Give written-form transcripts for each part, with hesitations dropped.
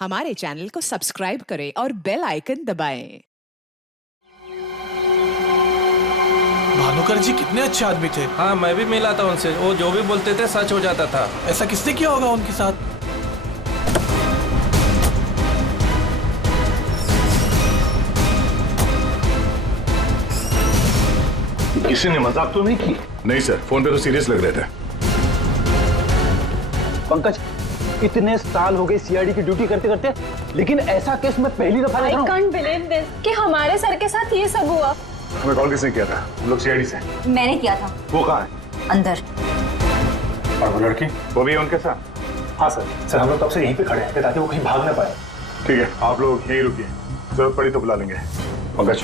हमारे चैनल को सब्सक्राइब करें और बेल आइकन दबाएं। भानुकर जी कितने अच्छे आदमी थे। हाँ, मैं भी मिला था उनसे। वो जो भी बोलते थे सच हो जाता था। ऐसा किसने किया होगा उनके साथ? किसी ने मजाक तो नहीं की? नहीं सर, फोन पे तो सीरियस लग रहे थे। पंकज, इतने साल हो गए सीआईडी की ड्यूटी करते करते, लेकिन ऐसा केस मैं पहली दफा देख रहा हूं। I can't believe this कि हमारे सर के साथ ये सब हुआ। हमें कॉल किसने किया था? हम लोग सीआईडी से। मैंने किया था। वो कहाँ है? अंदर। और वो लड़की, वो भी है उनके साथ? हाँ सर हम लोग तब से यहीं पे खड़े हैं ताकि वो कहीं भाग ना पाए। ठीक है, आप लोग यहीं रुकिए, जरूरत पड़ी तो बुला लेंगे। पंकज।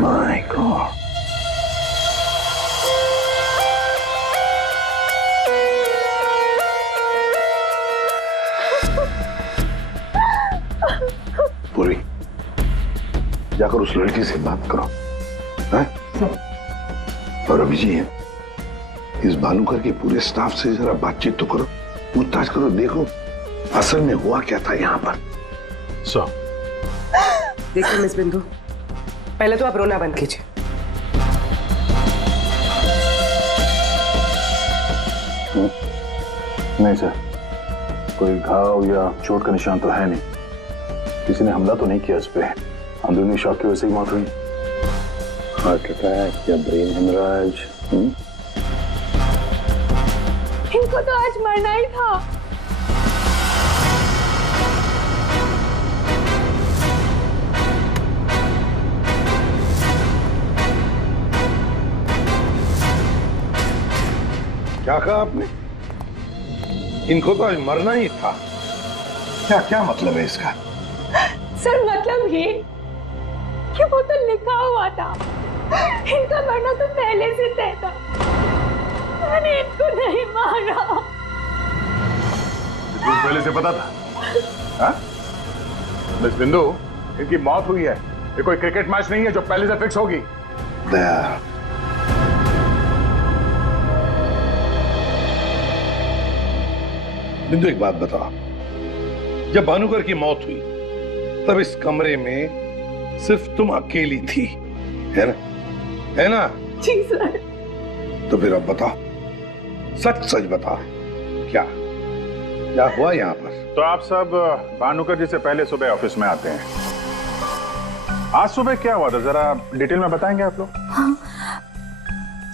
My god. पूरी, जाकर उस लड़की से बात करो। हैं? और अभी जी, इस भानुकर के पूरे स्टाफ से जरा बातचीत तो करो, पूछताछ करो, देखो असल में हुआ क्या था यहाँ पर। देखिए मिस बिंदु, पहले तो आप रोना बंद कीजिए। नहीं सर, कोई घाव या चोट का निशान तो है नहीं। किसी ने हमला तो नहीं किया इस पे। अंदरूनी शॉक की वजह से ही मौत हुई। हार्ट अटैक या ब्रेन हेमराज? इनको तो आज मरना ही था। क्या कहा आपने? इनको तो आज मरना ही था। क्या क्या मतलब है इसका? सर मतलब ये कि वो तो लिखा हुआ था, इनका मरना तो पहले से तय था। मैंने इनको नहीं मारा। तुझे पहले से पता था? हाँ? मिस बिंदु, इनकी मौत हुई है। ये कोई क्रिकेट मैच नहीं है जो पहले से फिक्स होगी। दया, बिंदु एक बात बताओ, जब भानुकर की मौत हुई तब इस कमरे में सिर्फ तुम अकेली थी, है ना? है ना? जी सर। तो फिर अब बताओ, सच सच बताओ, क्या क्या हुआ यहाँ पर? तो आप सब भानुकर जी से पहले सुबह ऑफिस में आते हैं। आज सुबह क्या हुआ था, जरा डिटेल में बताएंगे आप लोग? हाँ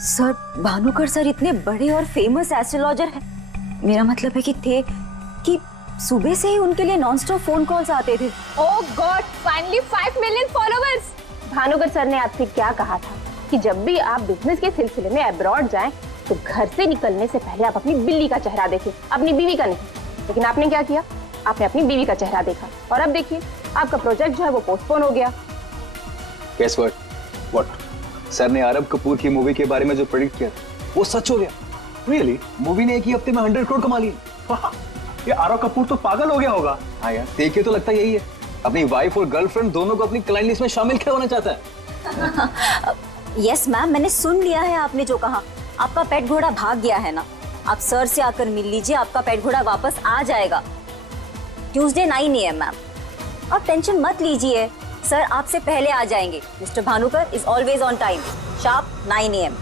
सर, भानुकर सर इतने बड़े और फेमस एस्ट्रोलॉजर हैं। मेरा मतलब है कि थे कि सुबह से ही उनके लिए नॉनस्टॉप फोन कॉल्स आते थे। Oh god, finally 5 million followers. Bhanukar sir ने आपसे क्या कहा था कि जब भी आप बिजनेस के सिलसिले में अब्रॉड जाएं तो घर से निकलने से पहले आप अपनी बिल्ली का चेहरा देखें, अपनी बीवी का नहीं। लेकिन आपने क्या किया? आपने अपनी बीवी का चेहरा देखा और अब देखिए आपका प्रोजेक्ट जो है वो पोस्टपोन हो गया। Guess what? What? सर ने आरब कपूर की मूवी के बारे में जो प्रेडिक्ट किया वो सच हो गया। Really? मूवी ने एक ही हफ्ते में 100 करोड़ कमा लिए। ये आरव कपूर तो पागल हो गया होगा। हाँ यार, देखिए तो लगता यही है। अपनी वाइफ और गर्लफ्रेंड दोनों को अपनी क्लाइंट लिस्ट में शामिल करवाना चाहता है। यस मैम, मैंने सुन लिया है आपने जो कहा। आपका पेट घोड़ा भाग गया है ना, आप सर से आकर मिल लीजिए, आपका पेट घोड़ा वापस आ जाएगा ट्यूसडे 9 AM मैम। आप टेंशन मत लीजिए, सर आपसे पहले आ जाएंगे। Mister Bhanukar is always on time, sharp 9 AM।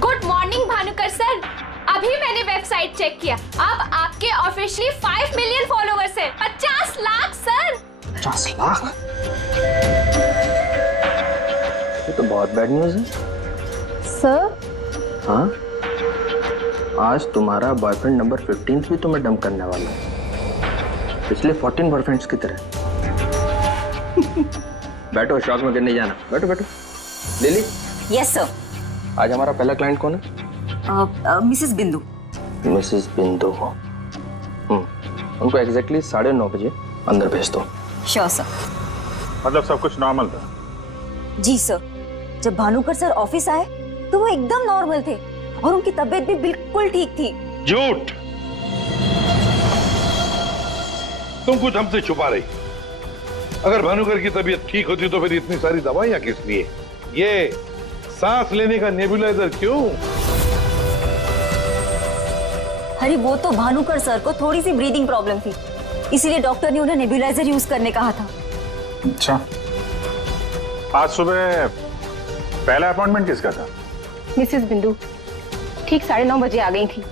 Good morning Bhanukar sir, अभी मैंने वेबसाइट चेक किया। अब आपके ऑफिशियली 5 मिलियन फॉलोअर्स हैं। 50 लाख सर। 50 लाख? ये तो बहुत बैड न्यूज है सर। हाँ, आज तुम्हारा बॉयफ्रेंड नंबर 15 भी तुम्हें डंप करने वाला है, पिछले 14 बॉयफ्रेंड्स की तरह। बैठो, शॉक में करने जाना। बैठो बैठो। लिली। Yes sir. आज हमारा पहला क्लाइंट कौन है? मिसेस बिंदु। मिसेस बिंदु को उनको एग्जैक्टली 9:30 बजे अंदर भेज दो। Sure sir. मतलब सब कुछ नॉर्मल था? जी सर, जब भानुकर सर ऑफिस आए तो वो एकदम नॉर्मल थे और उनकी तबीयत भी बिल्कुल ठीक थी। झूठ! तुम कुछ हमसे छुपा रही। अगर भानुकर की तबीयत ठीक होती तो फिर इतनी सारी दवाइयां किस लिए? ये सांस लेने का नेबुलाइजर क्यों? अरे वो तो भानुकर सर को थोड़ी सी ब्रीदिंग प्रॉब्लम थी, इसीलिए डॉक्टर ने उन्हें नेबुलाइजर यूज करने कहा था। अच्छा, आज सुबह पहला अपॉइंटमेंट किसका था? मिसेस बिंदु ठीक 9:30 बजे आ गई थी,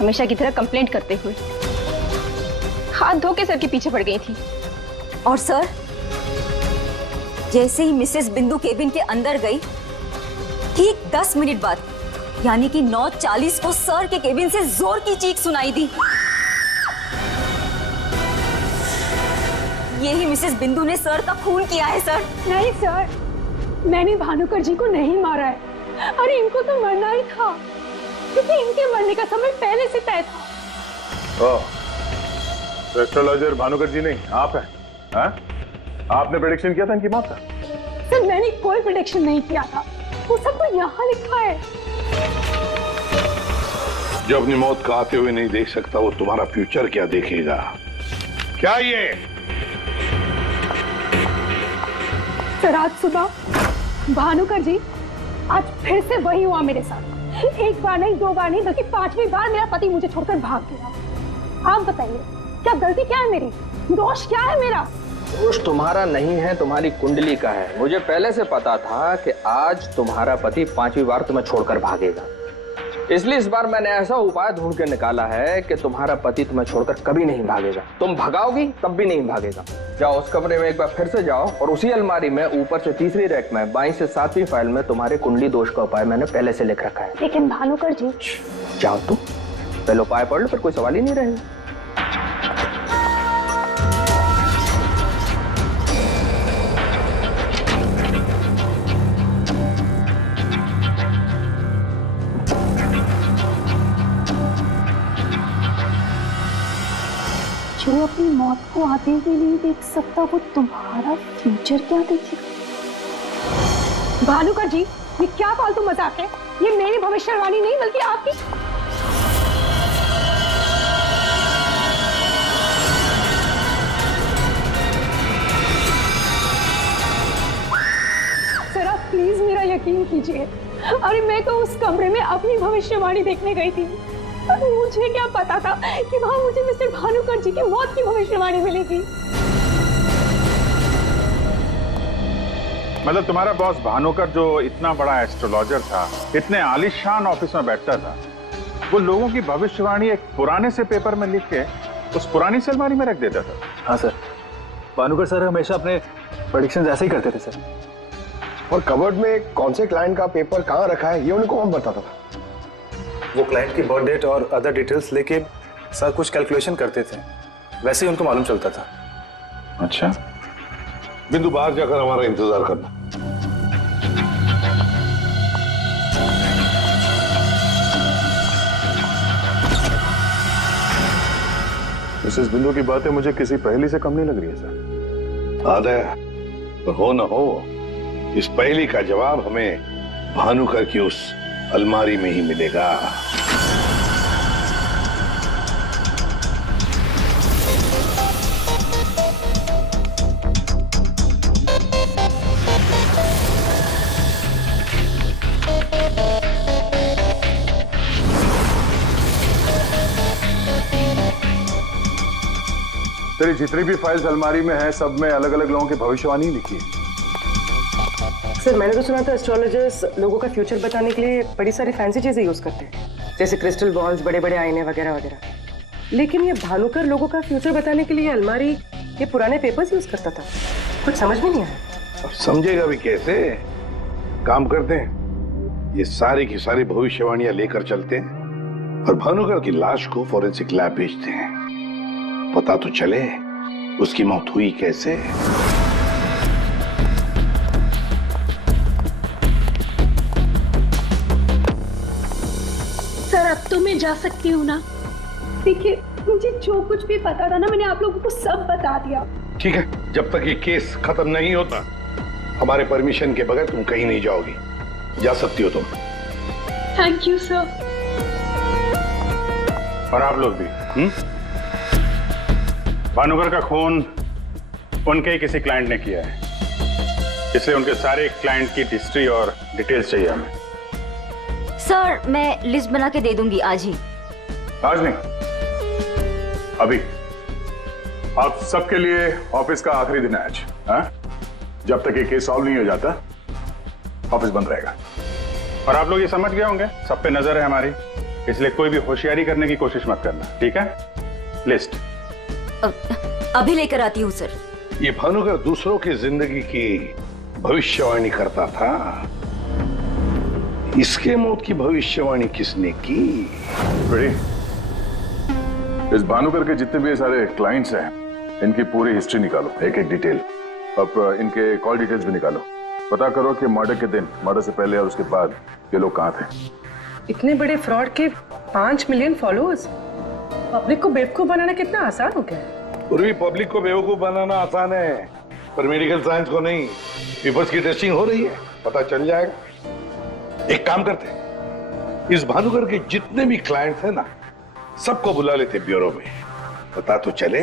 हमेशा की तरह कंप्लेंट करते हुए हाथ धो के सर के पीछे पड़ गई थी। और सर जैसे ही मिसेस बिंदु केबिन के अंदर गई, ठीक 10 मिनट बाद यानी कि 9:40 को सर के केबिन से जोर की चीख सुनाई दी। यही मिसेस बिंदु ने सर का खून किया है सर। नहीं सर, मैंने भानुकर जी को नहीं मारा है। अरे इनको तो मरना ही था, क्योंकि इनके मरने का समय पहले से तय था। एस्ट्रोलॉजर भानुकर जी नहीं, आप हैं? आपने प्रेडिक्शन किया था इनकी मौत का? सर मैंने कोई प्रेडिक्शन नहीं किया था, वो सब तो यहाँ लिखा है। जो अपनी मौत को आते हुए नहीं देख सकता वो तुम्हारा फ्यूचर क्या देखेगा? क्या ये? सर आज सुबह भानुकर जी, आज फिर से वही हुआ मेरे साथ। एक बार नहीं, 2 बार नहीं, बल्कि 5वीं बार मेरा पति मुझे छोड़कर भाग गया। आप बताइए क्या गलती क्या है मेरी? दोष क्या है मेरा? दोष तुम्हारा नहीं है, तुम्हारी कुंडली का है। मुझे पहले से पता था कि आज तुम्हारा पति 5वीं बार तुम्हें छोड़कर भागेगा, इसलिए इस बार मैंने ऐसा उपाय ढूंढ के निकाला है कि तुम्हारा पति तुम्हें छोड़कर कभी नहीं भागेगा। तुम भगाओगी तब भी नहीं भागेगा। जाओ उस कमरे में एक बार फिर से जाओ और उसी अलमारी में ऊपर से 3री रैक में 22 से 7वीं फाइल में तुम्हारे कुंडली दोष का उपाय मैंने पहले से लिख रखा है। लेकिन भानुकर जी। जाओ तुम पहले उपाय पढ़ लो, फिर कोई सवाल ही नहीं रहेगा। जो अपनी मौत को आते हुए नहीं देख सकता वो तुम्हारा फ्यूचर क्या देखेगा? भानुकर जी, ये क्या फालतू मजाक है? ये मेरी भविष्यवाणी नहीं बल्कि आपकी। सर आप प्लीज मेरा यकीन कीजिए। अरे मैं तो उस कमरे में अपनी भविष्यवाणी देखने गई थी। मुझे क्या पता था कि वहां मुझे मिस्टर भानुकर जी की मौत की भविष्यवाणी मिलेगी। मतलब तुम्हारा बॉस भानुकर जो इतना बड़ा एस्ट्रोलॉजर था, इतने आलीशान ऑफिस में बैठता था, वो लोगों की भविष्यवाणी एक पुराने से पेपर में लिख के उस पुरानी से अलमारी में रख देता था। हाँ सर, भानुकर सर हमेशा अपने प्रेडिक्शंस ऐसे ही करते थे सर। और कबर्ड में कौन से क्लाइंट का पेपर कहाँ रखा है ये उनको कौन बताता था? वो क्लाइंट की बर्थ डेट और अदर डिटेल्स लेके सर कुछ कैलकुलेशन करते थे, वैसे ही उनको मालूम चलता था। अच्छा, बिंदु बाहर जाकर हमारा इंतजार करना। मिसेस बिंदु की बातें मुझे किसी पहेली से कम नहीं लग रही है सर। आदय, पर हो न हो इस पहेली का जवाब हमें भानुकर की उस अलमारी में ही मिलेगा। तेरी जितनी भी फाइल्स अलमारी में है, सब में अलग अलग लोगों की भविष्यवाणी लिखी है। सर मैंने तो सुना था एस्ट्रोलॉजर्स लोगों का फ्यूचर बताने के लिए बड़ी सारी फैंसी चीजें यूज करते हैं, जैसे क्रिस्टल बॉल्स, बड़े बड़े आईने वगैरह वगैरह। लेकिन ये भानुकर लोगों का फ्यूचर बताने के लिए अलमारी ये पुराने पेपर्स यूज करता था, कुछ समझ में नहीं आया। अब समझेगा भी कैसे? काम करते हैं, ये सारी की सारी भविष्यवाणियां लेकर चलते हैं और भानुकर की लाश को फॉरेंसिक लैब भेजते हैं। पता तो चले उसकी मौत हुई कैसे। सर आप अब तो मैं जा सकती हूँ ना? देखिए, मुझे जो कुछ भी पता था ना, मैंने आप लोगों को सब बता दिया। ठीक है, जब तक ये केस खत्म नहीं होता हमारे परमिशन के बगैर तुम कहीं नहीं जाओगी। जा सकती हो तुम। Thank you sir. और आप लोग भी। भानुकर का खून उनके ही किसी क्लाइंट ने किया है, इसलिए उनके सारे क्लाइंट की हिस्ट्री और डिटेल्स चाहिए हमें। सर, मैं लिस्ट बना के दे दूंगी आज ही। आज नहीं, अभी। आप सबके लिए ऑफिस का आखिरी दिन है आज। हाँ? जब तक ये केस सॉल्व नहीं हो जाता ऑफिस बंद रहेगा। और आप लोग ये समझ गए होंगे, सब पे नजर है हमारी, इसलिए कोई भी होशियारी करने की कोशिश मत करना, ठीक है? लिस्ट अभी लेकर आती हूँ सर। ये भानुकर दूसरों की जिंदगी की भविष्यवाणी करता था, इसके मौत की भविष्यवाणी किसने की? इस भानुकर के जितने भी सारे क्लाइंट्स हैं, इनकी पूरी हिस्ट्री निकालो, एक एक डिटेल। अब इनके कॉल डिटेल्स भी निकालो। पता करो कि मर्डर के दिन, मर्डर से पहले और उसके बाद ये लोग कहाँ थे। इतने बड़े फ्रॉड के 5 मिलियन फॉलोअर्स, पब्लिक को बेवकूफ बनाना कितना आसान हो गया है। पूरी पब्लिक को बेवकूफ बनाना आसान है, पर मेडिकल साइंस को नहीं। पेपर्स की टेस्टिंग हो रही है, पता चल जाएगा। एक काम करते हैं, इस भानुकर के जितने भी क्लाइंट्स हैं ना, सबको बुला लेते ब्यूरो में। पता तो चले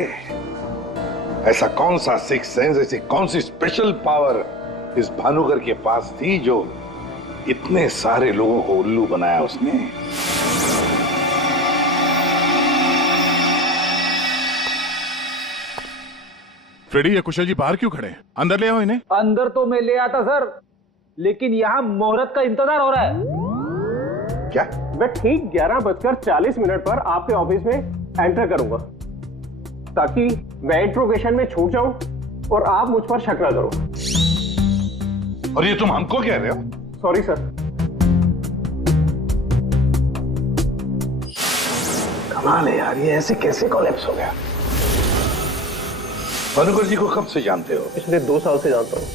ऐसा कौन सा सिक्स सेंस, ऐसी कौन सी स्पेशल पावर इस भानुकर के पास थी जो इतने सारे लोगों को उल्लू बनाया उसने। फ्रेडी या कुशल जी बाहर क्यों खड़े हैं? अंदर ले आओ इन्हें। अंदर तो मैं ले आता सर, लेकिन यहाँ मुहूर्त का इंतजार हो रहा है। क्या? मैं ठीक 11:40 पर आपके ऑफिस में एंटर करूंगा, ताकि मैं इंट्रोगेशन में छूट जाऊं और आप मुझ पर शक न करो। और ये तुम हमको कह रहे हो? Sorry sir. कमाल है यार, ये ऐसे कैसे कोलैप्स हो गया? भानुकर जी को कब से जानते हो? पिछले 2 साल से जानता हूँ।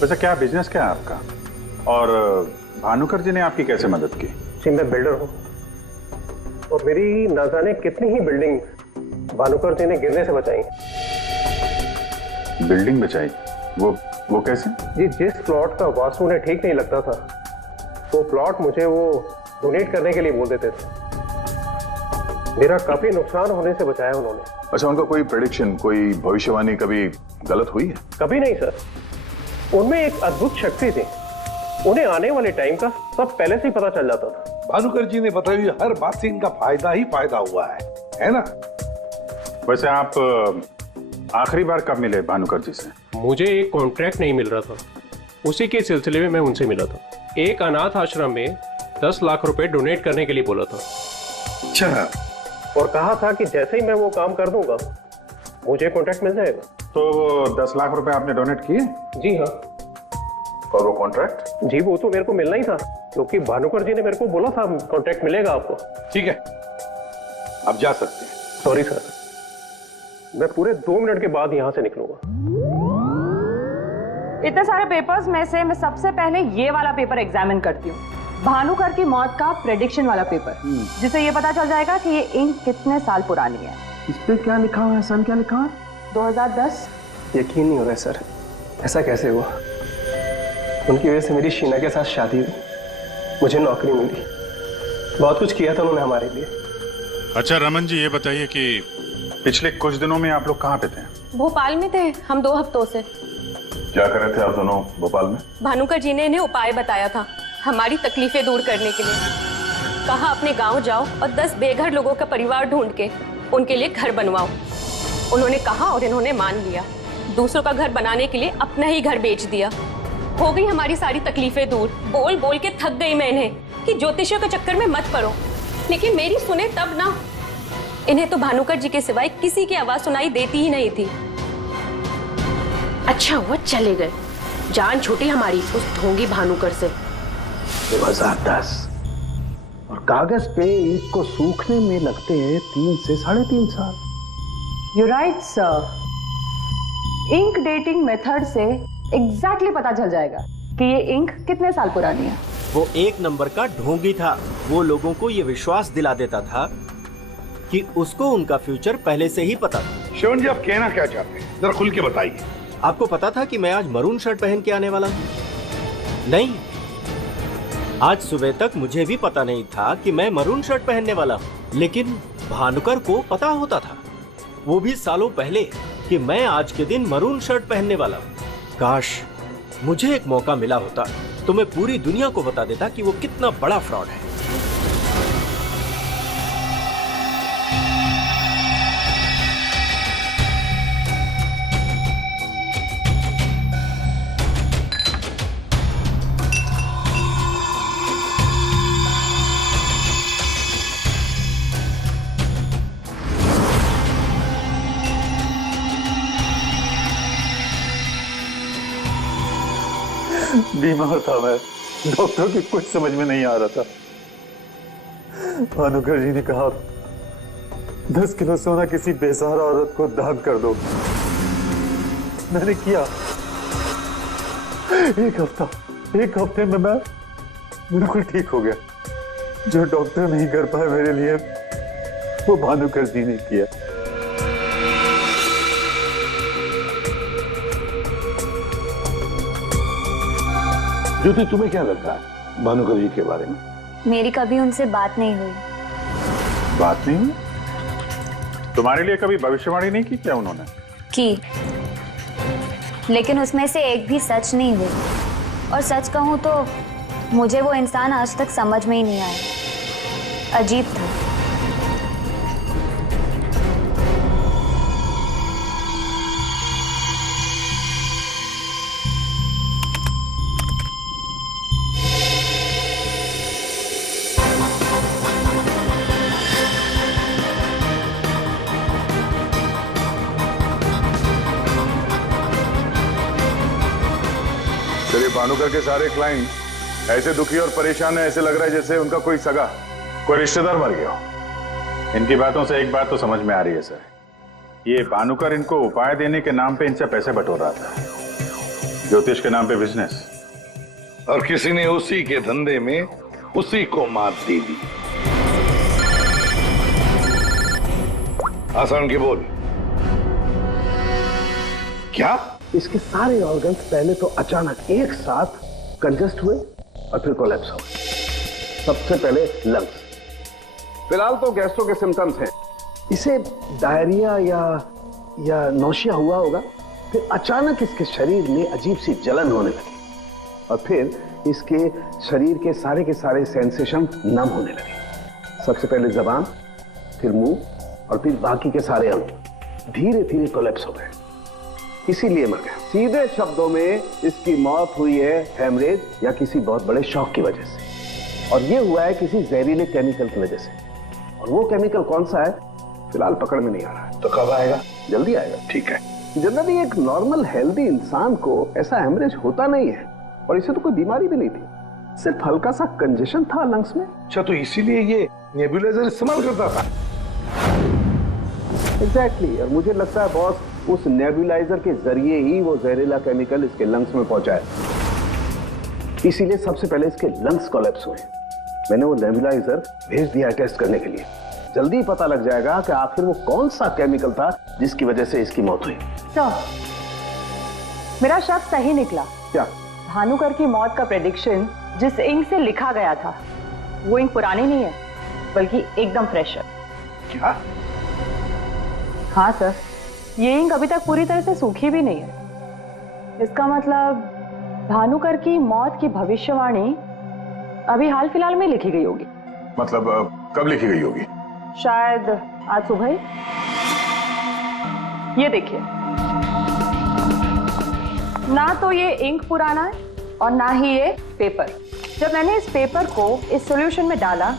वैसे क्या बिजनेस क्या है आपका? और भानुकर जी ने आपकी कैसे मदद की? जी मैं बिल्डर हूँ, और मेरी ना जाने कितनी ही बिल्डिंग भानुकर जी ने गिरने से बचाई। बिल्डिंग बचाई? वो कैसे? जी, जिस प्लॉट का वास्तु ने ठीक नहीं लगता था, वो प्लॉट मुझे वो डोनेट करने के लिए बोल देते थे। मेरा काफी नुकसान होने से बचाया उन्होंने। अच्छा, उनका कोई प्रेडिक्शन, कोई भविष्यवाणी कभी गलत हुई है? कभी नहीं सर। उनमें एक अद्भुत शक्ति थी, उन्हें आने वाले टाइम का सब पहले से ही पता चल जाता था। भानुकर जी ने बताई हर बात से इनका फायदा ही फायदा हुआ है ना? वैसे आप आखिरी बार कब मिले भानुकर जी से? मुझे एक कॉन्ट्रैक्ट नहीं मिल रहा था, उसी के सिलसिले में मैं उनसे मिला था। एक अनाथ आश्रम में 10 लाख रुपए डोनेट करने के लिए बोला था। अच्छा। और कहा था कि जैसे ही मैं वो काम कर दूंगा मुझे कॉन्ट्रैक्ट मिल जाएगा। तो 10 लाख रुपए आपने डोनेट किए? जी हाँ। और वो कॉन्ट्रैक्ट? जी वो तो मेरे को मिलना ही था, क्योंकि भानुकर जी ने मेरे को बोला था कॉन्ट्रैक्ट मिलेगा आपको। ठीक है, आप जा सकते हैं। सॉरी सर, मैं पूरे 2 मिनट के बाद यहाँ से निकलूंगा। इतने सारे पेपर्स में से मैं सबसे पहले ये वाला पेपर एग्जामिन करती हूँ, भानुकर की मौत का प्रेडिक्शन वाला पेपर, जिससे ये पता चल जाएगा कि ये इंक कितने साल पुरानी है। इस पे क्या लिखा हुआ है? सन क्या लिखा है? 2010। यकीन नहीं हो रहा है सर, ऐसा कैसे हुआ? उनकी वजह से मेरी शीना के साथ शादी हुई, मुझे नौकरी मिली, बहुत कुछ किया था उन्होंने हमारे लिए। अच्छा रमन जी, ये बताइए कि पिछले कुछ दिनों में आप लोग कहाँ पे थे? भोपाल में थे हम 2 हफ्तों से। क्या कर रहे थे आप दोनों भोपाल में? भानुकर जी ने इन्हें उपाय बताया था हमारी तकलीफें दूर करने के लिए। कहा अपने गांव जाओ और 10 बेघर लोगों का परिवार ढूंढ के उनके लिए घर बनवाओ। उन्होंने कहा और इन्होंने मान लिया। दूसरों का घर बनाने के लिए अपना ही घर बेच दिया। हो गई हमारी सारी तकलीफें दूर। बोल बोल के थक गई मैं इन्हें कि ज्योतिषियों के चक्कर में मत पड़ो, लेकिन मेरी सुने तब ना। इन्हें तो भानुकर जी के सिवाय किसी की आवाज सुनाई देती ही नहीं थी। अच्छा हुआ चले गए, जान छूटी हमारी उस ढोंगी भानुकर से। 2010 और कागज पे ईंट को सूखने में लगते हैं 3 से 3.5 साल। You right sir. Ink dating method से एग्जैक्टली पता चल जाएगा कि ये इंक कितने साल पुरानी है। वो एक नंबर का ढोंगी था। वो लोगों को ये विश्वास दिला देता था कि उसको उनका फ्यूचर पहले से ही पता था। श्रवण जी, आप कहना क्या चाहते हैं, जरा खुल के बताइए। आपको पता था कि मैं आज मरून शर्ट पहन के आने वाला हूँ? नहीं, आज सुबह तक मुझे भी पता नहीं था कि मैं मरून शर्ट पहनने वाला हूँ, लेकिन भानुकर को पता होता था, वो भी सालों पहले, कि मैं आज के दिन मरून शर्ट पहनने वाला हूँ। काश मुझे एक मौका मिला होता तो मैं पूरी दुनिया को बता देता कि वो कितना बड़ा फ्रॉड है। बीमार था मैं, डॉक्टर की कुछ समझ में नहीं आ रहा था। भानुकर जी ने कहा 10 किलो सोना किसी बेसहारा औरत को दान कर दो। मैंने किया। एक हफ्ते में मैं बिल्कुल ठीक हो गया। जो डॉक्टर नहीं कर पाए मेरे लिए, वो भानुकर जी ने किया। ज्योति, तुम्हें क्या लगता है भानुकर जी के बारे में? मेरी कभी उनसे बात नहीं हुई। बात नहीं हुई? तुम्हारे लिए कभी भविष्यवाणी नहीं की क्या उन्होंने? की, लेकिन उसमें से एक भी सच नहीं हुई। और सच कहूं तो मुझे वो इंसान आज तक समझ में ही नहीं आया। अजीब था। भानुकर के सारे क्लाइंट ऐसे दुखी और परेशान है, ऐसे लग रहा है जैसे उनका कोई सगा, कोई रिश्तेदार मर गया हो। इनकी बातों से एक बात तो समझ में आ रही है सर, ये भानुकर इनको उपाय देने के नाम पे इनसे पैसे बटोर रहा था, ज्योतिष के नाम पे बिजनेस, और किसी ने उसी के धंधे में उसी को मात दे दी। आसान के बोल। क्या? इसके सारे ऑर्गन्स पहले तो अचानक एक साथ कंजस्ट हुए और फिर कोलैप्स हो गए। सबसे पहले लंग्स। फिलहाल तो गैस्ट्रो के सिम्टम्स हैं। इसे डायरिया या नौशिया हुआ होगा। फिर अचानक इसके शरीर में अजीब सी जलन होने लगी और फिर इसके शरीर के सारे सेंसेशन नम होने लगे। सबसे पहले जबान, फिर मुंह और फिर बाकी के सारे अंग धीरे धीरे कोलैप्स हो गए। इसीलिए मर गया। सीधे शब्दों में इसकी मौत हुई है हेमरेज या किसी बहुत बड़े शॉक की वजह से, और ये हुआ है किसी जहरीले केमिकल की वजह से। और वो केमिकल कौन सा है फिलहाल पकड़ में नहीं आ रहा है। तो कब आएगा? जल्दी आएगा। ठीक है। जनरली एक नॉर्मल हेल्दी इंसान को ऐसा हेमरेज होता नहीं है, और इसे तो कोई बीमारी भी नहीं थी, सिर्फ हल्का सा कंजेशन था लंग्स में। अच्छा, तो इसीलिए ये नेबुलाइजर इस्तेमाल करता था? एग्जैक्टली। और मुझे लगता है बॉस, उस नेबुलाइजर के जरिए ही वो जहरीला केमिकल इसके लंग्स में पहुंचा है। इसीलिए सबसे पहले इसके लंग्स कोलैप्स हुए। मैंने वो नेबुलाइजर भेज दिया टेस्ट करने के लिए। जल्दी पता लग जाएगा कि आखिर वो कौन सा केमिकल था जिसकी वजह से इसकी मौत हुई। सर, मेरा शक सही निकला। क्या? भानुकर की मौत का प्रेडिक्शन जिस इंक से लिखा गया था वो इंक पुरानी नहीं है, बल्कि एकदम फ्रेश है। क्या? हाँ सर, ये इंक अभी तक पूरी तरह से सूखी भी नहीं है। इसका मतलब भानुकर की मौत की भविष्यवाणी अभी हाल फिलहाल में लिखी गई होगी। मतलब कब लिखी गई होगी? शायद आज सुबह ही। ये देखिए, ना तो ये इंक पुराना है और ना ही ये पेपर। जब मैंने इस पेपर को इस सॉल्यूशन में डाला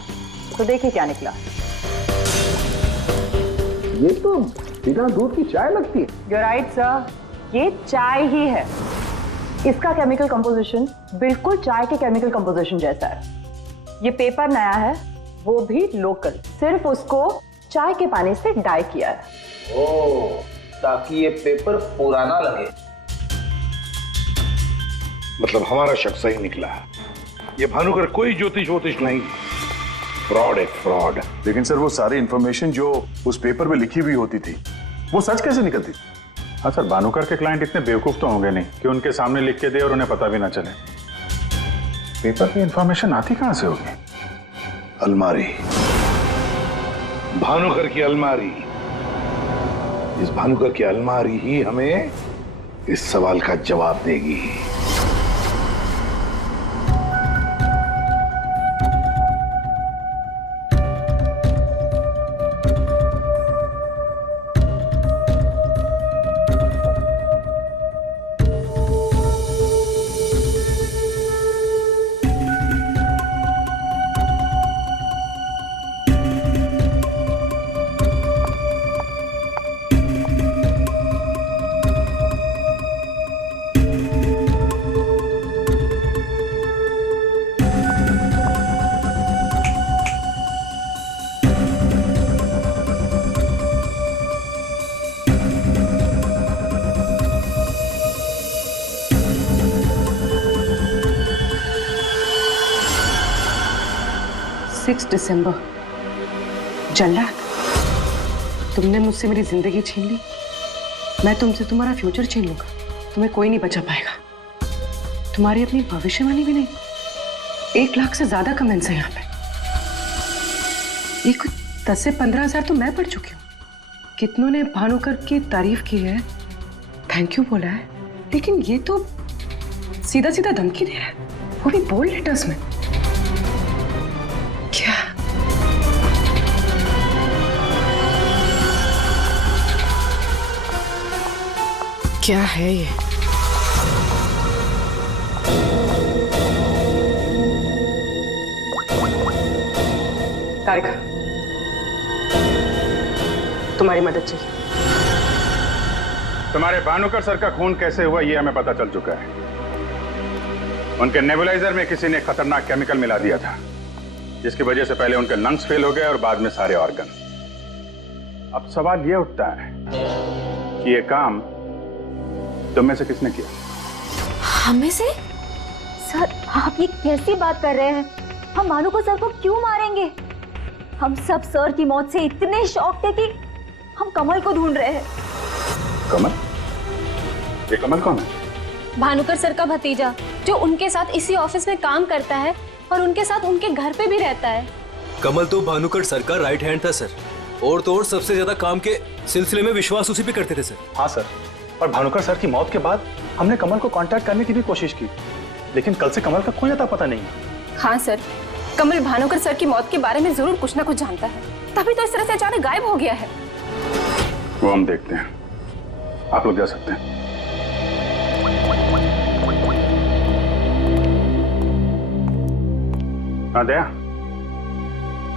तो देखिए क्या निकला। ये तो बिना दूध की चाय लगती है। You're right, sir. ये चाय ही है। इसका केमिकल कंपोजिशन बिल्कुल चाय के केमिकल कंपोजिशन जैसा है। ये पेपर नया है, वो भी लोकल, सिर्फ उसको चाय के पानी से डाई किया है। ओह, ताकि ये पेपर पुराना लगे। मतलब हमारा शक सही निकला है। ये भानुकर कोई ज्योतिष वोतिष नहीं, फ्रॉड है फ्रॉड। लेकिन सर वो सारी इंफॉर्मेशन जो उस पेपर में लिखी हुई होती थी वो सच कैसे निकलती? हाँ सर, भानुकर के क्लाइंट इतने बेवकूफ तो होंगे नहीं कि उनके सामने लिख के दे और उन्हें पता भी ना चले। पेपर में इंफॉर्मेशन आती कहां से होगी? अलमारी, भानुकर की अलमारी। इस भानुकर की अलमारी ही हमें इस सवाल का जवाब देगी। दिसंबर। जल्लाद, तुमने मुझसे मेरी जिंदगी छीन ली, मैं तुमसे तुम्हारा फ्यूचर छीन लूंगा। तुम्हें कोई नहीं बचा पाएगा। तुम्हारी अपनी भविष्यवाणी भी नहीं। 1 लाख से ज्यादा कमेंट्स हैं यहाँ पे। ये कुछ 10 से 15 हजार तो मैं पढ़ चुकी हूँ। कितनों ने भानुकर की तारीफ की है, थैंक यू बोला है, लेकिन ये तो सीधा सीधा धमकी दे रहा है, वो भी बोल्ड लेटर्स में। क्या है ये? तारिका, तुम्हारी मदद चाहिए। तुम्हारे भानुकर सर का खून कैसे हुआ ये हमें पता चल चुका है। उनके नेबुलाइजर में किसी ने खतरनाक केमिकल मिला दिया था, जिसकी वजह से पहले उनके लंग्स फेल हो गए और बाद में सारे ऑर्गन। अब सवाल ये उठता है कि ये काम तुम में से किसने किया? हमें से? सर, आप ये कैसी बात कर रहे हैं? हम भानुकर सर को क्यों मारेंगे? हम सब सर की मौत से इतने शॉक थे कि हम कमल को ढूंढ रहे हैं। कमल? ये कमल कौन है? भानुकर सर का भतीजा, जो उनके साथ इसी ऑफिस में काम करता है और उनके साथ उनके घर पे भी रहता है। कमल तो भानुकर सर का राइट हैंड था सर, और तो और सबसे ज्यादा काम के सिलसिले में विश्वास उसी पे करते थे सर। हाँ सर, और भानुकर सर की मौत के बाद हमने कमल को कांटेक्ट करने की भी कोशिश की, लेकिन कल से कमल का कोई अता पता नहीं है। हाँ सर, कमल भानुकर सर की मौत के बारे में जरूर कुछ ना कुछ जानता है, तभी तो इस तरह से अचानक गायब हो गया है। वो हम देखते हैं, आप लोग जा सकते हैं। हाँ दया,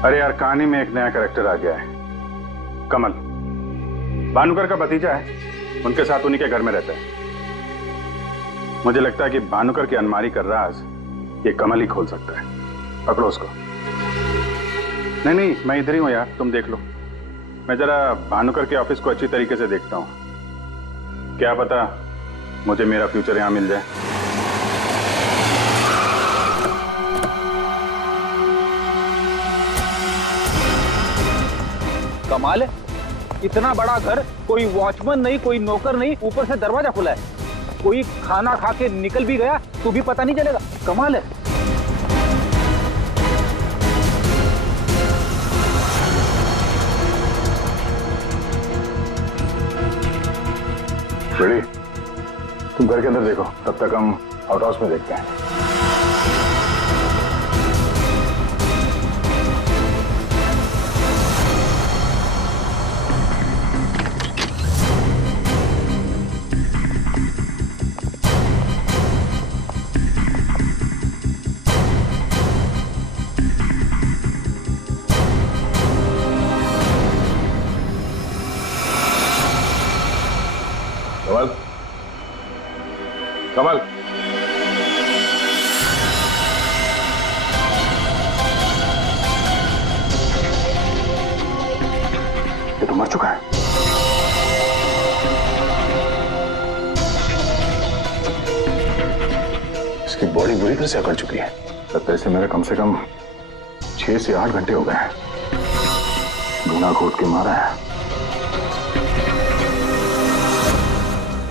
अरे यार कहानी में एक नया कैरेक्टर आ गया है, कमल। भानुकर का भतीजा है, उनके साथ उन्हीं के घर में रहता है। मुझे लगता है कि भानुकर की अलमारी का राज ये कमल ही खोल सकता है। पकड़ो उसको। नहीं, मैं इधर ही हूं यार, तुम देख लो। मैं जरा भानुकर के ऑफिस को अच्छी तरीके से देखता हूं, क्या पता मुझे मेरा फ्यूचर यहां मिल जाए। कमाल है, इतना बड़ा घर, कोई वॉचमैन नहीं, कोई नौकर नहीं, ऊपर से दरवाजा खुला है। कोई खाना खा के निकल भी गया तो भी पता नहीं चलेगा। कमाल है। रेडी? तुम घर के अंदर देखो, तब तक हम आउट हाउस में देखते हैं। कमल, कमल, ये तो मर चुका है। इसकी बॉडी बुरी तरह से अकड़ चुकी है। लगता है इसे मेरे कम से कम 6 से 8 घंटे हो गए हैं। गला घोट के मारा है।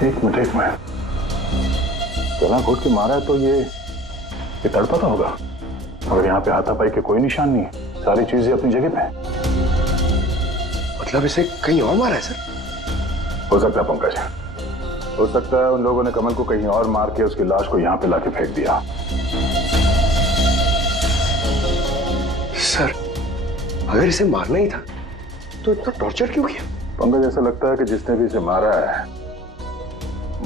एक मिनट गला घोट के मारा है तो ये तड़पता होगा। और यहाँ पे हाथापाई के कोई निशान नहीं, सारी चीजें अपनी जगह पे हैं। मतलब इसे कहीं और मारा है सर? हो सकता है पंकज, हो सकता है उन लोगों ने कमल को कहीं और मार के उसकी लाश को यहाँ पे लाके फेंक दिया। सर अगर इसे मारना ही था तो इतना टॉर्चर क्यों किया? पंकज, ऐसा लगता है कि जिसने भी इसे मारा है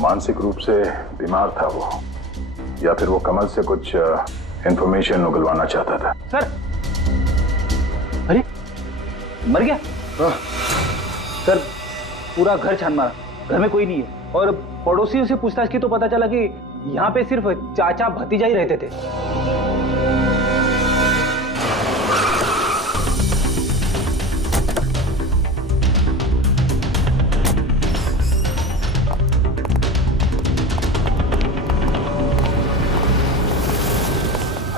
मानसिक रूप से बीमार था वो, या फिर वो कमल से कुछ इंफॉर्मेशन उगलवाना चाहता था। सर अरे मर गया? हाँ। सर पूरा घर छान मारा, घर में कोई नहीं है, और पड़ोसियों से पूछताछ की तो पता चला कि यहाँ पे सिर्फ चाचा भतीजा ही रहते थे।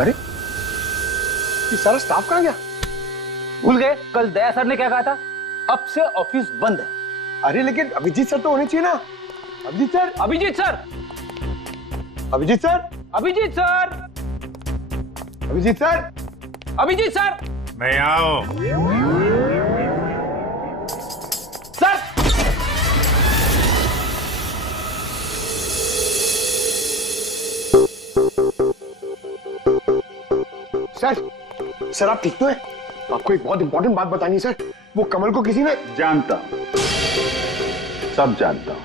अरे ये सारा स्टाफ कहाँ गया? भूल गए कल दया सर ने क्या कहा था? अब से ऑफिस बंद है। अरे लेकिन अभिजीत सर तो होने चाहिए ना। Abhijit sir, Abhijit sir, Abhijit sir, Abhijit sir, Abhijit sir, Abhijit sir, मैं आओ। सर सर, सर आप ठीक तो है? आपको एक बहुत इंपॉर्टेंट बात बतानी है सर। वो कमल को किसी ने... जानता हूं, सब जानता हूं।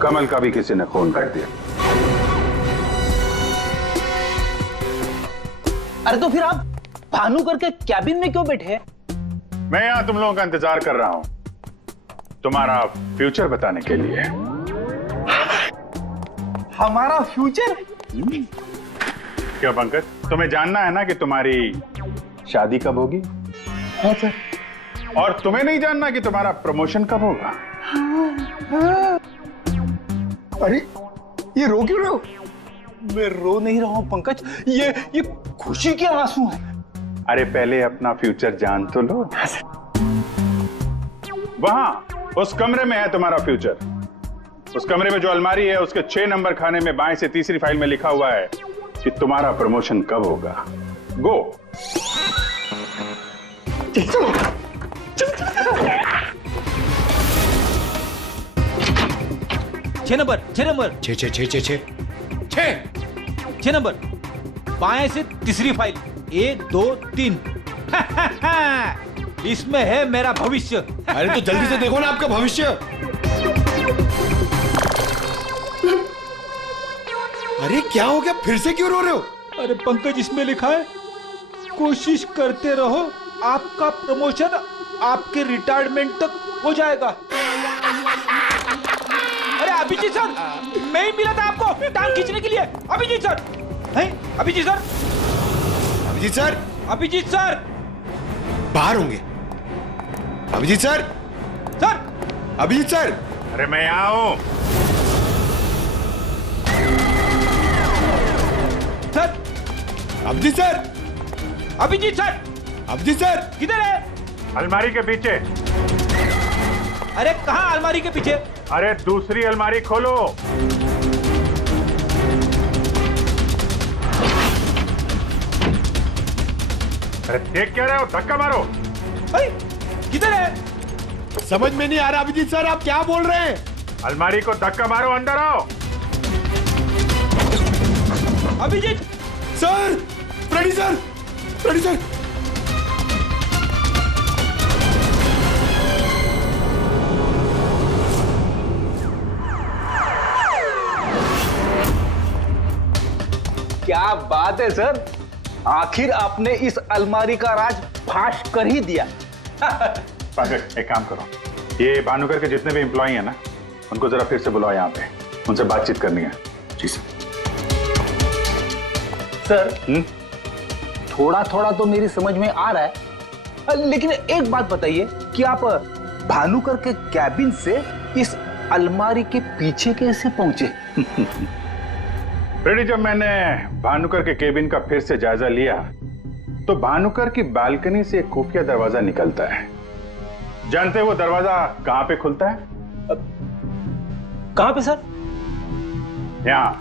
कमल का भी किसी ने खून कर दिया। अरे तो फिर आप भानुकर के कैबिन में क्यों बैठे हैं? मैं यहां तुम लोगों का इंतजार कर रहा हूं, तुम्हारा फ्यूचर बताने के लिए। हमारा फ्यूचर? क्यों पंकज, तुम्हें जानना है ना कि तुम्हारी शादी कब होगी? हाँ सर। और तुम्हें नहीं जानना कि तुम्हारा प्रमोशन कब होगा? अरे ये रो क्यों रहे हो? मैं रो नहीं रहा हूं पंकज, ये खुशी के आंसू हैं। अरे पहले अपना फ्यूचर जान तो लो। वहां उस कमरे में है तुम्हारा फ्यूचर। उस कमरे में जो अलमारी है उसके 6 नंबर खाने में बाएं से तीसरी फाइल में लिखा हुआ है कि तुम्हारा प्रमोशन कब होगा। गो। 6 नंबर, 6 नंबर, 6 नंबर, बाएं से तीसरी फाइल, 1 2 3। इसमें है मेरा भविष्य। अरे तो जल्दी से देखो ना आपका भविष्य। अरे क्या हो गया, फिर से क्यों रो रहे हो? अरे पंकज, इसमें लिखा है कोशिश करते रहो, आपका प्रमोशन आपके रिटायरमेंट तक हो जाएगा। अरे अभिजीत सर, मैं ही मिला था आपको टांग खींचने के लिए। अभिजीत सर, हैं? Abhijit sir, Abhijit sir, Abhijit sir बाहर होंगे। Abhijit sir, sir, Abhijit sir. अरे मैं यहाँ हूं। Sir, Abhijit sir, Abhijit sir, Abhijit sir किधर है? अलमारी के पीछे। अरे कहाँ अलमारी के पीछे? अरे दूसरी अलमारी खोलो। अरे देख क्या रहे हो, धक्का मारो। किधर है? समझ में नहीं आ रहा अभिजीत सर, आप क्या बोल रहे हैं? अलमारी को धक्का मारो, अंदर आओ। Abhijit sir, Freddy sir, Freddy sir. क्या बात है सर, आखिर आपने इस अलमारी का राज फाश कर ही दिया। पंकज, एक काम करो, ये भानुकर के जितने भी एम्प्लॉय हैं ना, उनको जरा फिर से बुलाओ यहाँ पे, उनसे बातचीत करनी है। जी सर। सर, थोड़ा थोड़ा तो मेरी समझ में आ रहा है, लेकिन एक बात बताइए कि आप भानुकर के कैबिन से इस अलमारी के पीछे कैसे पहुंचे? रेडी, जब मैंने भानुकर के केबिन का फिर से जायजा लिया तो भानुकर की बालकनी से एक खुफिया दरवाजा निकलता है। जानते हैं वो दरवाजा कहां पे खुलता है? कहां पे सर? यहां,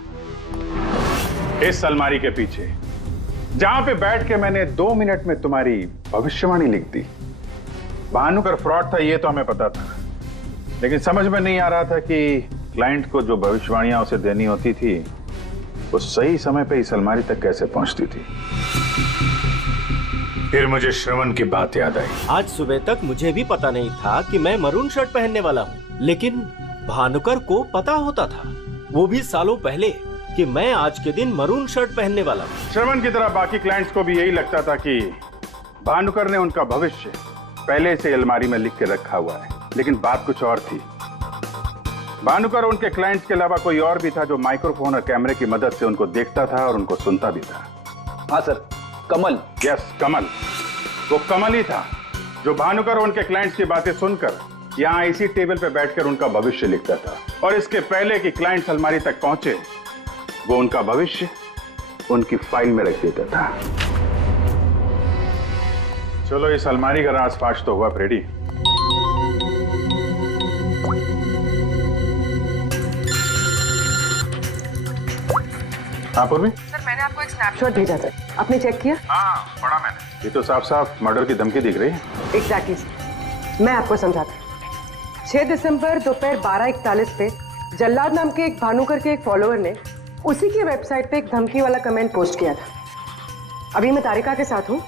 इस अलमारी के पीछे, जहां पे बैठ के मैंने 2 मिनट में तुम्हारी भविष्यवाणी लिख दी। भानुकर फ्रॉड था ये तो हमें पता था, लेकिन समझ में नहीं आ रहा था कि क्लाइंट को जो भविष्यवाणियां उसे देनी होती थी वो सही समय पे इस अलमारी तक कैसे पहुंचती थी। फिर मुझे श्रवण की बात याद आई। आज सुबह तक मुझे भी पता नहीं था कि मैं मरून शर्ट पहनने वाला हूँ, लेकिन भानुकर को पता होता था, वो भी सालों पहले, कि मैं आज के दिन मरून शर्ट पहनने वाला हूँ। श्रवण की तरह बाकी क्लाइंट्स को भी यही लगता था कि भानुकर ने उनका भविष्य पहले से अलमारी में लिख के रखा हुआ है, लेकिन बात कुछ और थी। भानुकर उनके क्लाइंट्स के अलावा कोई और भी था जो माइक्रोफोन और कैमरे की मदद से उनको देखता था और उनको सुनता भी था। हाँ सर, कमल। यस, कमल। वो कमल ही था जो भानुकर उनके क्लाइंट्स की बातें सुनकर यहाँ इसी टेबल पे बैठकर उनका भविष्य लिखता था, और इसके पहले कि क्लाइंट्स अलमारी तक पहुंचे वो उनका भविष्य उनकी फाइल में रख देता था। चलो, इस अलमारी का राज फाश तो हुआ फ्रेडी। हाँ पूर्वी? सर, मैंने आपको एक स्नैपशॉट भेजा था, आपने चेक किया? हाँ, पढ़ा मैंने। ये तो साफ साफ मर्डर की धमकी दिख रही है। एग्जैक्टली सर, मैं आपको समझाता हूँ। 6 दिसंबर दोपहर 12:41 पे जल्लाद नाम के एक भानुकर के एक फॉलोअर ने उसी की वेबसाइट पे एक धमकी वाला कमेंट पोस्ट किया था। अभी मैं तारिका के साथ हूँ,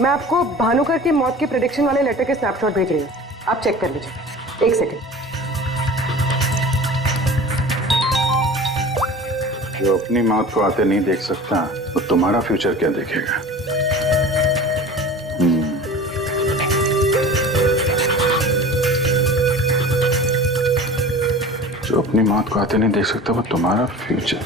मैं आपको भानुकर की मौत के प्रेडिक्शन वाले लेटर के स्नैपशॉट भेज रही हूँ, आप चेक कर लीजिए। 1 सेकेंड। जो अपनी मौत को आते नहीं देख सकता वो तुम्हारा फ्यूचर क्या देखेगा? जो अपनी मौत को आते नहीं देख सकता वो तुम्हारा फ्यूचर।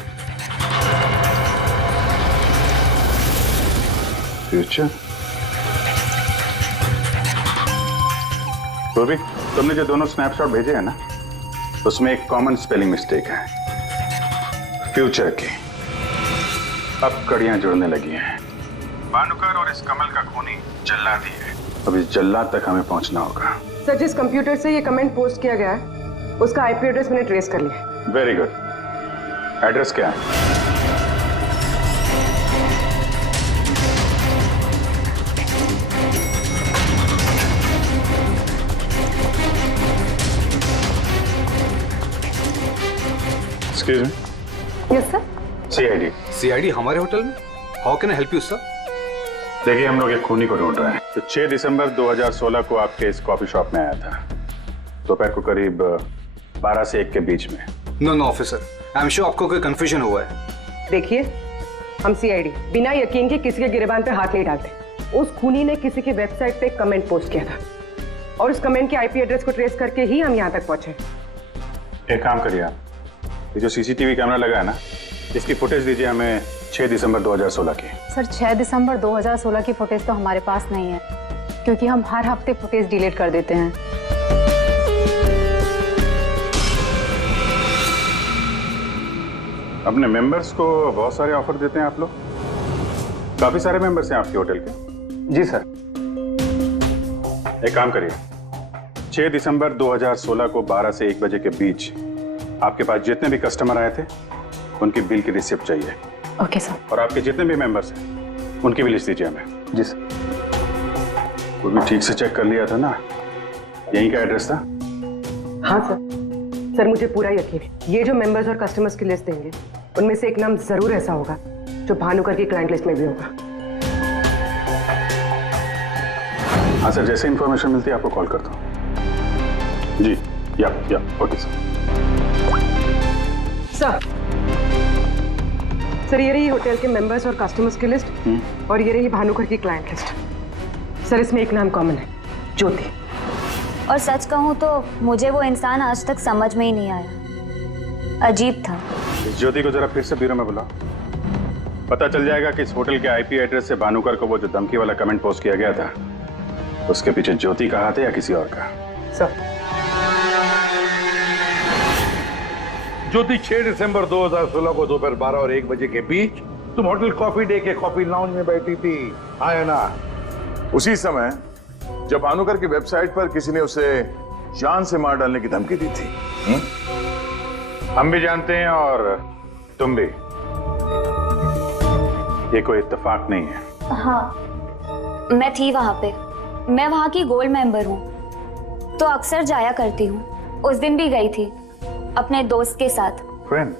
तो भी तुमने जो दोनों स्नैपशॉट भेजे हैं ना, उसमें एक कॉमन स्पेलिंग मिस्टेक है, फ्यूचर की। अब कड़ियां जुड़ने लगी हैं। भानुकर और इस कमल का खूनी जल्लाद ही है। अब इस जल्लाद तक हमें पहुंचना होगा। सर, जिस कंप्यूटर से ये कमेंट पोस्ट किया गया है उसका आईपी एड्रेस मैंने ट्रेस कर लिया। Very good. एड्रेस क्या है? Excuse me. Yes sir. CID. CID हमारे होटल में? How can I help you sir? देखिए, हम लोग एक खूनी को ढूंढ रहे हैं तो 6 दिसंबर 2016 को आपके इस कॉफी शॉप में आया था, दोपहर को करीब 12 से 1 के बीच में। No officer, I am sure आपको कोई कंफ्यूजन हुआ है। देखिए, हम सीआईडी बिना यकीन के किसी के गिरेबान पे हाथ नहीं डालते। उस खूनी ने किसी की वेबसाइट पे एक कमेंट पोस्ट किया था और उस कमेंट के आईपी एड्रेस को ट्रेस करके ही हम यहाँ तक पहुंचे। एक काम करिए आप, ये जो सीसीटीवी कैमरा लगा है ना, इसकी फुटेज दीजिए हमें 6 दिसंबर 2016 की। सर, 6 दिसंबर 2016 की फुटेज तो हमारे पास नहीं है, क्योंकि हम हर हफ्ते फुटेज डिलीट कर देते हैं। अपने मेंबर्स को बहुत सारे ऑफर देते हैं आप लोग? काफी सारे मेंबर्स हैं आपके होटल के? जी सर। एक काम करिए, 6 दिसंबर 2016 को 12 से 1 बजे के बीच आपके पास जितने भी कस्टमर आए थे उनकी बिल की रिसिप्ट चाहिए। Okay sir. और आपके जितने भी मेंबर्स हैं उनकी भी लिस्ट दीजिए हमें। जी सर। वो भी ठीक से चेक कर लिया था ना? यहीं का एड्रेस था? हाँ सर। सर, मुझे पूरा यकीन है ये जो मेंबर्स और कस्टमर्स की लिस्ट देंगे उनमें से एक नाम जरूर ऐसा होगा जो भानुकर की क्लाइंट लिस्ट में भी होगा। हाँ सर, जैसे इंफॉर्मेशन मिलती है आपको कॉल करता हूँ। जी, या ओके सर। सर, ये रही होटल के मेंबर्स और कस्टमर्स की लिस्ट और ये रही भानुकर की क्लाइंट लिस्ट। सर, इसमें एक नाम कॉमन है, ज्योति। और सच कहूँ तो मुझे वो इंसान आज तक समझ में ही नहीं आया, अजीब था। इस ज्योति को जरा फिर से ब्यूरो में बुलाओ, पता चल जाएगा कि इस होटल के आईपी एड्रेस से भानुकर को वो जो धमकी वाला कमेंट पोस्ट किया गया था उसके पीछे ज्योति का हाथ है या किसी और का। सर। ज्योति 6 दिसंबर 2016 को दोपहर 12 और 1 बजे के बीच तुम होटल कॉफी डे के कॉफी लाउंज में बैठी थी, आया ना? उसी समय जब भानुकर की वेबसाइट पर किसी ने उसे जान से मार डालने की धमकी दी थी। हम भी जानते हैं और तुम भी। ये कोई इत्तेफाक नहीं है। हाँ, मैं थी वहां पे। मैं वहां की गोल्ड मेंबर हूँ, तो अक्सर जाया करती हूँ। उस दिन भी गई थी अपने दोस्त के साथ। फ्रेंड?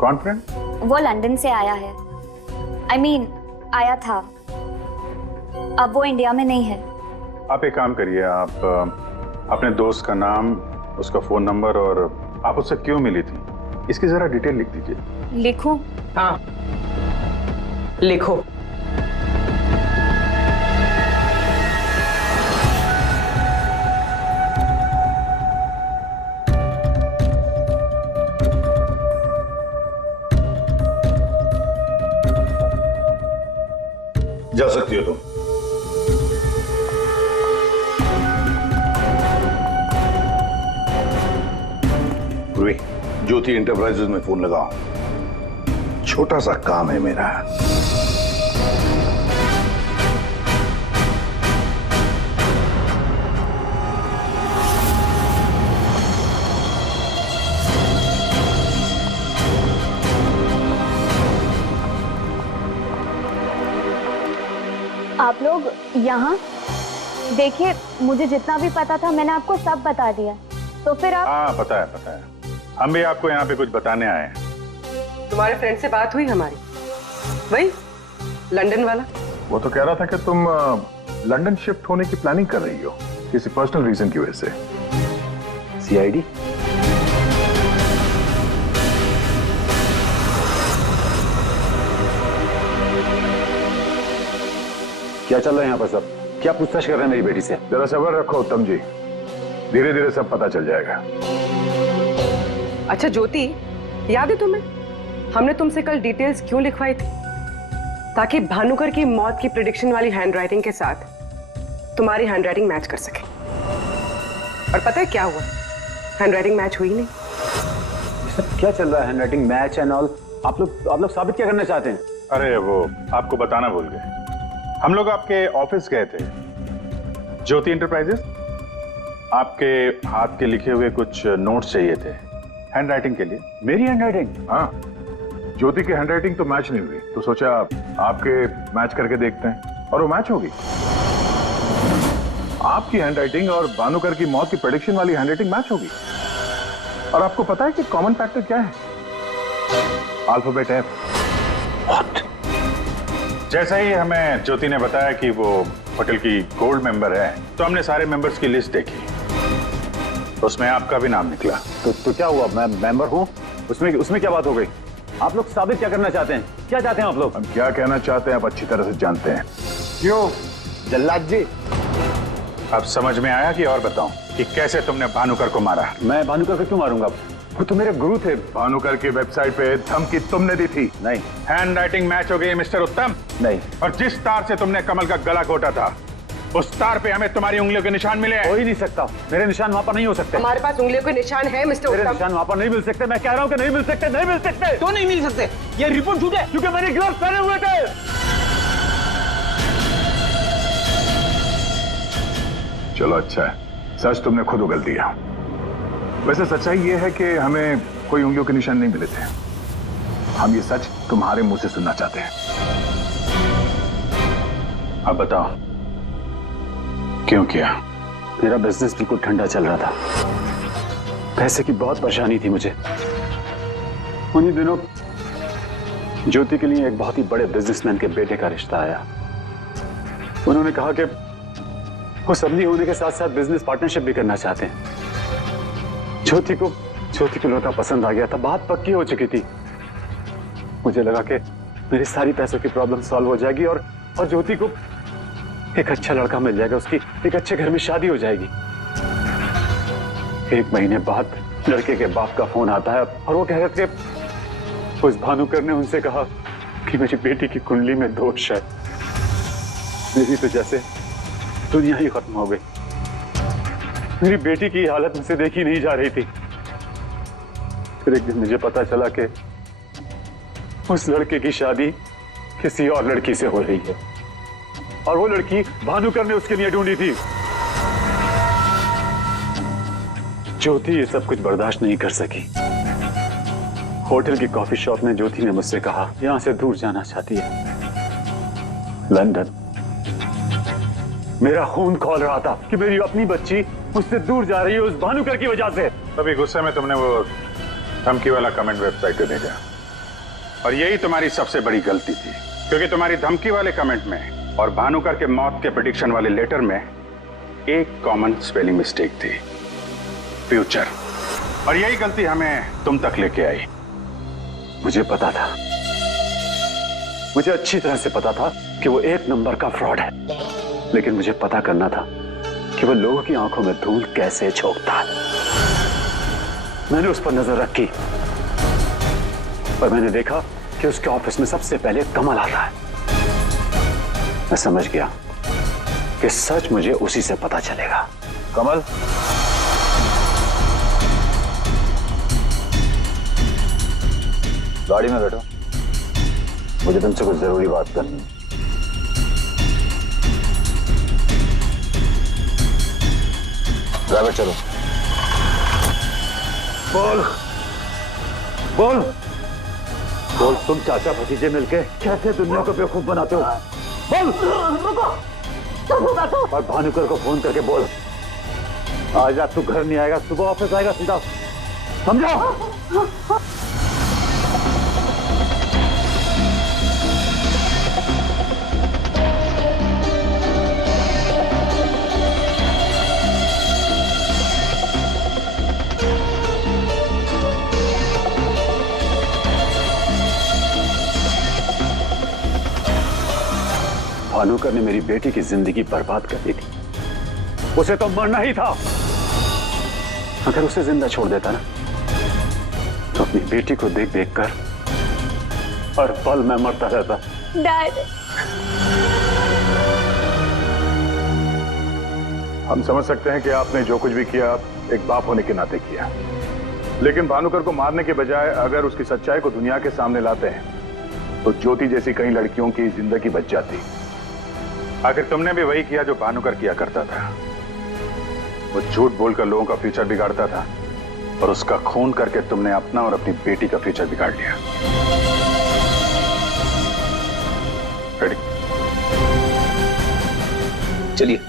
कौन फ्रेंड? वो लंदन से आया है। I mean, आया था। अब वो इंडिया में नहीं है। आप एक काम करिए, आप अपने दोस्त का नाम, उसका फोन नंबर और आप उससे क्यों मिली थी, इसकी जरा डिटेल लिख दीजिए। लिखूं? हाँ, लिखो। जा सकती हो तुम। पूर्वी, ज्योति इंटरप्राइजेज में फोन लगाओ, छोटा सा काम है मेरा। आप लोग यहाँ देखिए, मुझे जितना भी पता था मैंने आपको सब बता दिया। तो फिर आप? हाँ, पता है पता है। हम भी आपको यहाँ पे कुछ बताने आए हैं। तुम्हारे फ्रेंड से बात हुई हमारी, वही लंदन वाला। वो तो कह रहा था कि तुम लंदन शिफ्ट होने की प्लानिंग कर रही हो किसी पर्सनल रीजन की वजह से। CID? क्या चल रहा है यहाँ पर सब? क्या पूछताछ कर रहे हैं मेरी बेटी से? जरा सब्र रखो उत्तम जी, धीरे धीरे सब पता चल जाएगा। अच्छा ज्योति, याद है तुम्हें हमने तुमसे कल डिटेल्स क्यों लिखवाई थी? ताकि भानुकर की मौत की प्रेडिक्शन वाली हैंडराइटिंग के साथ तुम्हारी हैंडराइटिंग मैच कर सके। और पता है क्या हुआ? हैंडराइटिंग मैच हुई नहीं। सब क्या चल रहा है? Handwriting match and all? आप लोग साबित क्या करना चाहते हैं? अरे वो आपको बताना भूल गए, हम लोग आपके ऑफिस गए थे, ज्योति इंटरप्राइजेस। आपके हाथ के लिखे हुए कुछ नोट्स चाहिए थे हैंडराइटिंग के लिए। मेरी हैंडराइटिंग? हाँ, ज्योति की हैंडराइटिंग तो मैच नहीं हुई, तो सोचा आपके मैच करके देखते हैं, और वो मैच होगी। आपकी हैंडराइटिंग और भानुकर की मौत की प्रेडिक्शन वाली हैंडराइटिंग मैच होगी। और आपको पता है कि कॉमन फैक्टर क्या है? Alphabet F। जैसा ही हमें ज्योति ने बताया कि वो होटल की गोल्ड मेंबर है, तो हमने सारे मेंबर्स की लिस्ट देखी, तो उसमें आपका भी नाम निकला। तो क्या हुआ? मैं मेंबर हूँ, उसमें क्या बात हो गई? आप लोग साबित क्या करना चाहते हैं? क्या चाहते हैं आप लोग? हम क्या कहना चाहते हैं आप अच्छी तरह से जानते हैं। क्यों जल्लाद जी? अब समझ में आया कि और बताऊं कि कैसे तुमने भानुकर को मारा? मैं भानुकर को क्यों मारूंगा? वो तो मेरे गुरु थे। भानुकर की वेबसाइट पे धमकी तुमने दी थी। नहीं। हैंडराइटिंग मैच हो गई मिस्टर उत्तम। नहीं। और जिस तार से तुमने कमल का गला घोटा था, उस तार पे हमें तुम्हारी उंगलियों के निशान मिले। हो ही नहीं सकता, मेरे निशान वहां पर नहीं हो सकते। हमारे पास उंगलियों के निशान है मिस्टर उत्तम। मेरे निशान वहां पर नहीं मिल सकते। मैं कह रहा हूँ कि नहीं मिल सकते, नहीं मिल सकते। तो नहीं मिल सकते, ये रिपोर्ट झूठ है, क्योंकि मैंने ग्लव्स पहने हुए थे। चलो अच्छा है, सच तुमने खुद उगल दिया। वैसे सच्चाई ये है कि हमें कोई उंगलियों के निशान नहीं मिले थे। हम ये सच तुम्हारे मुंह से सुनना चाहते हैं। अब बताओ क्यों किया? मेरा बिजनेस बिल्कुल ठंडा चल रहा था, पैसे की बहुत परेशानी थी मुझे। उन्हीं दिनों ज्योति के लिए एक बहुत ही बड़े बिजनेसमैन के बेटे का रिश्ता आया। उन्होंने कहा कि वो समधी होने के साथ साथ बिजनेस पार्टनरशिप भी करना चाहते हैं। ज्योति को लड़का पसंद आ गया था, बात पक्की हो चुकी थी। मुझे लगा कि मेरी सारी पैसों की प्रॉब्लम सॉल्व हो जाएगी और ज्योति को एक अच्छा लड़का मिल जाएगा, उसकी एक अच्छे घर में शादी हो जाएगी। 1 महीने बाद लड़के के बाप का फोन आता है और वो कह रहे थे उस भानुकर ने उनसे कहा कि मेरी बेटी की कुंडली में दोष है। मेरी तो जैसे दुनिया ही खत्म हो गई। मेरी बेटी की हालत मुझसे देखी नहीं जा रही थी। फिर एक दिन मुझे पता चला कि उस लड़के की शादी किसी और लड़की से हो रही है और वो लड़की भानुकर ने उसके लिए ढूंढी थी। ज्योति ये सब कुछ बर्दाश्त नहीं कर सकी। होटल की कॉफी शॉप में ज्योति ने मुझसे कहा यहां से दूर जाना चाहती है, लंदन। मेरा खून खौल रहा था कि मेरी अपनी बच्ची मुझसे दूर जा रही है उस भानुकर की वजह से। तभी गुस्से में तुमने वो धमकी वाला कमेंट वेबसाइट पे भेजा और यही तुम्हारी सबसे बड़ी गलती थी, क्योंकि तुम्हारी धमकी वाले कमेंट में और भानुकर के मौत के प्रेडिक्शन वाले लेटर में एक कॉमन स्पेलिंग मिस्टेक थी, फ्यूचर। और यही गलती हमें तुम तक लेके आई। मुझे पता था, मुझे अच्छी तरह से पता था कि वो एक नंबर का फ्रॉड है, लेकिन मुझे पता करना था कि वो लोगों की आंखों में धूल कैसे झोंकता है। मैंने उस पर नजर रखी और मैंने देखा कि उसके ऑफिस में सबसे पहले कमल आता है। मैं समझ गया कि सच मुझे उसी से पता चलेगा। कमल, गाड़ी में बैठो, मुझे तुमसे कुछ जरूरी बात करनी है। ड्राइवर चलो। बोल बोल बोल, तुम चाचा भतीजे मिलके कैसे दुनिया को बेवकूफ बनाते हो? बोल। और भानुकर को फोन करके बोल आज रात तू घर नहीं आएगा, सुबह ऑफिस आएगा सीधा, समझो? भानुकर ने मेरी बेटी की जिंदगी बर्बाद कर दी थी, उसे तो मरना ही था। अगर उसे जिंदा छोड़ देता ना तो अपनी बेटी को देख देख कर हर पल मैं मरता रहता। डैड, हम समझ सकते हैं कि आपने जो कुछ भी किया एक बाप होने के नाते किया, लेकिन भानुकर को मारने के बजाय अगर उसकी सच्चाई को दुनिया के सामने लाते हैं तो ज्योति जैसी कई लड़कियों की जिंदगी बच जाती। आखिर तुमने भी वही किया जो भानुकर किया करता था। वो झूठ बोलकर लोगों का फ्यूचर बिगाड़ता था और उसका खून करके तुमने अपना और अपनी बेटी का फ्यूचर बिगाड़ लिया। रेडी? चलिए।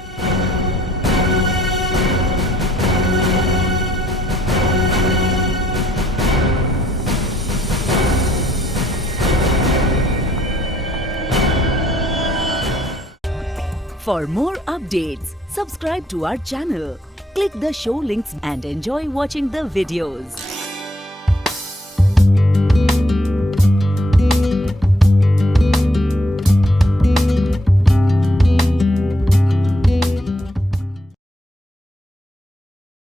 For more updates, subscribe to our channel, click the show links and enjoy watching the videos.